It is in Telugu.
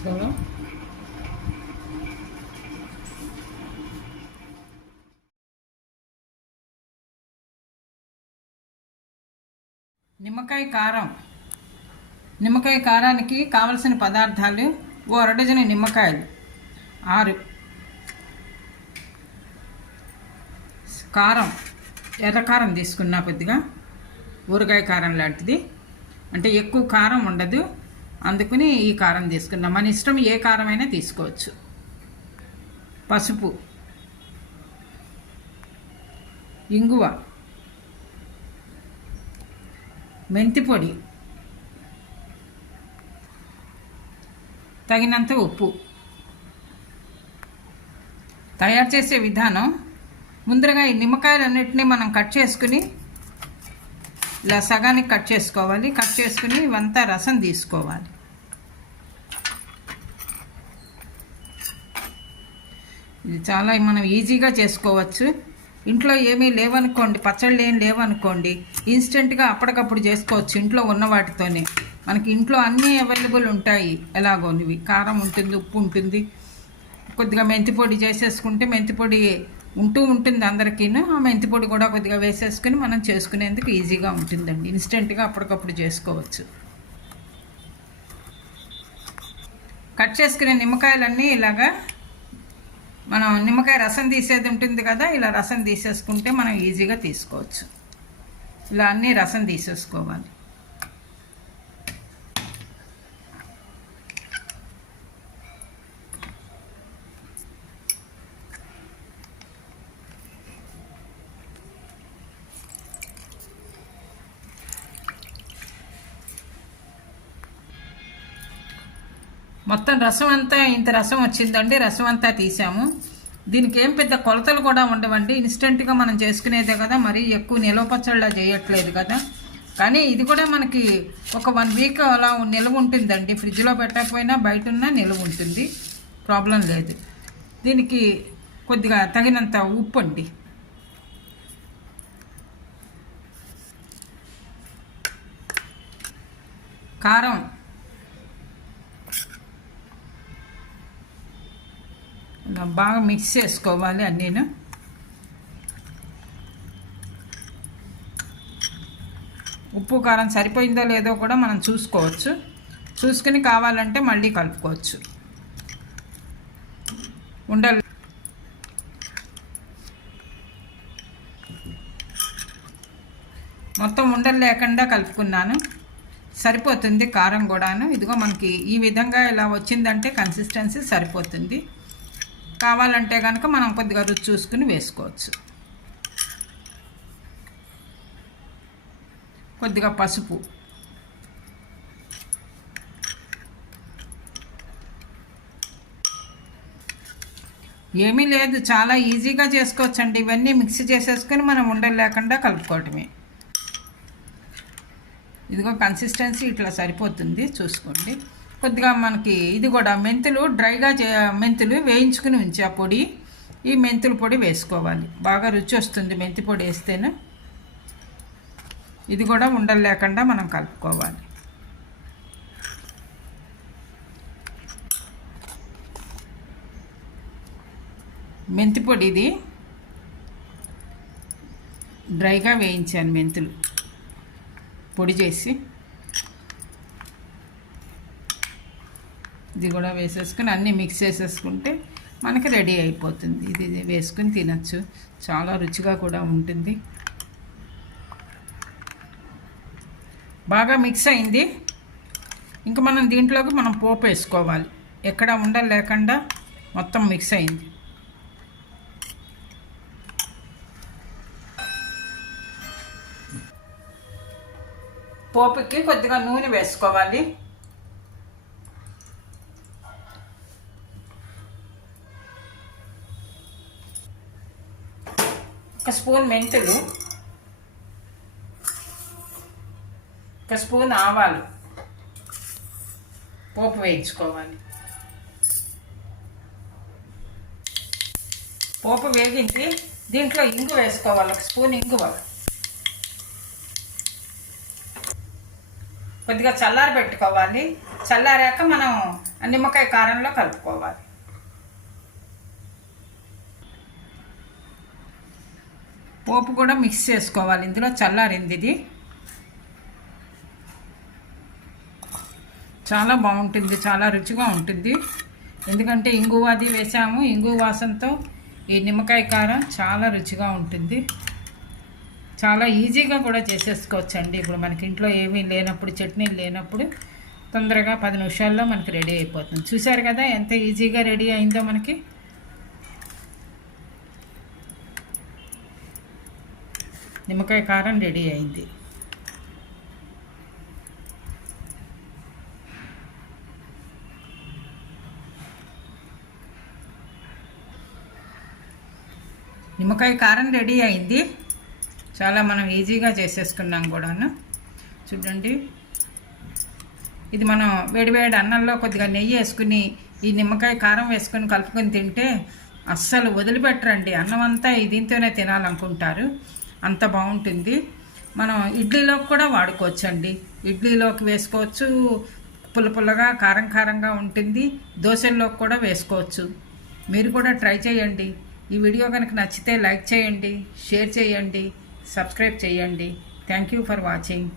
వేసుకోవడం నిమ్మకాయ కారం. నిమ్మకాయ కారానికి కావలసిన పదార్థాలు ఓ అరడజన నిమ్మకాయలు. ఆరు. కారం. ఎర్ర కారం తీసుకున్నా కొద్దిగా. ఊరగాయ కారం లాంటిది. అంటే ఎక్కువ కారం ఉండదు. అందుకని ఈ కారం తీసుకున్నాం మన ఇష్టం ఏ కారమైనా తీసుకోవచ్చు. పసుపు. ఇంగువ. మెంతి పొడి. తగినంత ఉప్పు. తయారు చేసే విధానం ముందరగా ఈ నిమ్మకాయలన్నిటిని మనం కట్ చేసుకుని ఇలా సగానికి కట్ చేసుకోవాలి. కట్ చేసుకుని ఇవంతా రసం తీసుకోవాలి. ఇది చాలా మనం ఈజీగా చేసుకోవచ్చు. ఇంట్లో ఏమీ లేవనుకోండి పచ్చళ్ళు ఏం లేవనుకోండి ఇన్స్టెంట్గా అప్పటికప్పుడు చేసుకోవచ్చు ఇంట్లో ఉన్న వాటితోనే. మనకి ఇంట్లో అన్నీ అవైలబుల్ ఉంటాయి. ఎలాగోనివి కారం ఉంటుంది ఉప్పు ఉంటుంది. కొద్దిగా మెంతి పొడి చేసేసుకుంటే మెంతి పొడి ఉంటూ ఉంటుంది అందరికీను. ఆ మెంతి పొడి కూడా కొద్దిగా వేసేసుకుని మనం చేసుకునేందుకు ఈజీగా ఉంటుందండి. ఇన్స్టెంట్గా అప్పటికప్పుడు చేసుకోవచ్చు. కట్ చేసుకునే నిమ్మకాయలన్నీ ఇలాగా మనం నిమ్మకాయ రసం తీసేది ఉంటుంది కదా ఇలా రసం తీసేసుకుంటే మనం ఈజీగా తీసుకోవచ్చు. ఇలా అన్నీ రసం తీసేసుకోవాలి. మొత్తం రసం అంతా ఇంత రసం వచ్చిందండి. రసం అంతా తీసాము. దీనికి ఏం పెద్ద కొలతలు కూడా ఉండవండి. ఇన్స్టెంట్గా మనం చేసుకునేదే కదా మరీ ఎక్కువ నిలవ పచ్చళ్ళ చేయట్లేదు కదా. కానీ ఇది కూడా మనకి ఒక వన్ వీక్ అలా నిల్వ ఉంటుందండి. ఫ్రిడ్జ్లో పెట్టకపోయినా బయట ఉన్నా నిల్వ ఉంటుంది. ప్రాబ్లం లేదు. దీనికి కొద్దిగా తగినంత ఉప్పు అండి. కారం. బాగా మిక్స్ చేసుకోవాలి అన్నీను. ఉప్పు కారం సరిపోయిందో లేదో కూడా మనం చూసుకోవచ్చు. చూసుకుని కావాలంటే మళ్ళీ కలుపుకోవచ్చు. ఉండలు మొత్తం ఉండలు లేకుండా కలుపుకున్నాను. సరిపోతుంది కారం కూడాను. ఇదిగో మనకి ఈ విధంగా ఇలా వచ్చిందంటే కన్సిస్టెన్సీ సరిపోతుంది. కావాలంటే కనుక మనం కొద్దిగా రుచి చూసుకుని వేసుకోవచ్చు. కొద్దిగా పసుపు. ఏమీ లేదు చాలా ఈజీగా చేసుకోవచ్చండి. ఇవన్నీ మిక్స్ చేసేసుకొని మనం ఉండలు లేకుండా కలుపుకోవటమే. ఇదిగో కన్సిస్టెన్సీ ఇట్లా సరిపోతుంది. చూసుకోండి. కొద్దిగా మనకి ఇది కూడా మెంతులు డ్రైగా చే మెంతులు వేయించుకుని ఉంచి ఆ పొడి ఈ మెంతుల పొడి వేసుకోవాలి. బాగా రుచి వస్తుంది మెంతి పొడి వేస్తేనే. ఇది కూడా ఉండలు లేకుండా మనం కలుపుకోవాలి. మెంతి పొడి ఇది డ్రైగా వేయించాను మెంతులు పొడి చేసి. ఇది కూడా వేసేసుకుని అన్నీ మిక్స్ చేసేసుకుంటే మనకి రెడీ అయిపోతుంది. ఇది ఇది వేసుకుని తినచ్చు. చాలా రుచిగా కూడా ఉంటుంది. బాగా మిక్స్ అయింది. ఇంకా మనం దీంట్లోకి మనం పోపు వేసుకోవాలి. ఎక్కడ ఉండలు లేకుండా మొత్తం మిక్స్ అయింది. పోపుకి కొద్దిగా నూనె వేసుకోవాలి. ఒక స్పూన్ మెంతులు ఒక స్పూన్ ఆవాలు పోపు వేయించుకోవాలి. పోపు వేగించి దీంట్లో ఇంగు వేసుకోవాలి ఒక స్పూన్ ఇంగువ కొద్దిగా చల్లారి పెట్టుకోవాలి చల్లారాక మనం నిమ్మకాయ కారంలో కలుపుకోవాలి. పోపు కూడా మిక్స్ చేసుకోవాలి. ఇందులో చల్లారింది ఇది. చాలా బాగుంటుంది. చాలా రుచిగా ఉంటుంది. ఎందుకంటే ఇంగువ అది వేసాము. ఇంగు వాసనతో ఈ నిమ్మకాయ కారం చాలా రుచిగా ఉంటుంది. చాలా ఈజీగా కూడా చేసేసుకోవచ్చు అండి ఇప్పుడు మనకి ఇంట్లో ఏమీ లేనప్పుడు చట్నీ లేనప్పుడు తొందరగా పది నిమిషాల్లో మనకి రెడీ అయిపోతుంది. చూశారు కదా ఎంత ఈజీగా రెడీ అయిందో మనకి? నిమ్మకాయ కారం రెడీ అయింది. నిమ్మకాయ కారం రెడీ అయింది. చాలా మనం ఈజీగా చేసేసుకున్నాం కూడాను. చూడండి. ఇది మనం వేడివేడి అన్నంలో కొద్దిగా నెయ్యి వేసుకుని ఈ నిమ్మకాయ కారం వేసుకొని కలుపుకొని తింటే అస్సలు వదిలిపెట్టరండి. అన్నం అంతా దీంతోనే తినాలనుకుంటారు. అంత బాగుంటుంది. మనం ఇడ్లీలోకి కూడా వాడుకోవచ్చు అండి ఇడ్లీలోకి వేసుకోవచ్చు. పుల్ల పుల్లగా కారం కారంగా ఉంటుంది. దోశల్లోకి కూడా వేసుకోవచ్చు. మీరు కూడా ట్రై చేయండి. ఈ వీడియో కనుక నచ్చితే లైక్ చేయండి షేర్ చేయండి సబ్స్క్రైబ్ చేయండి. Thank you for watching.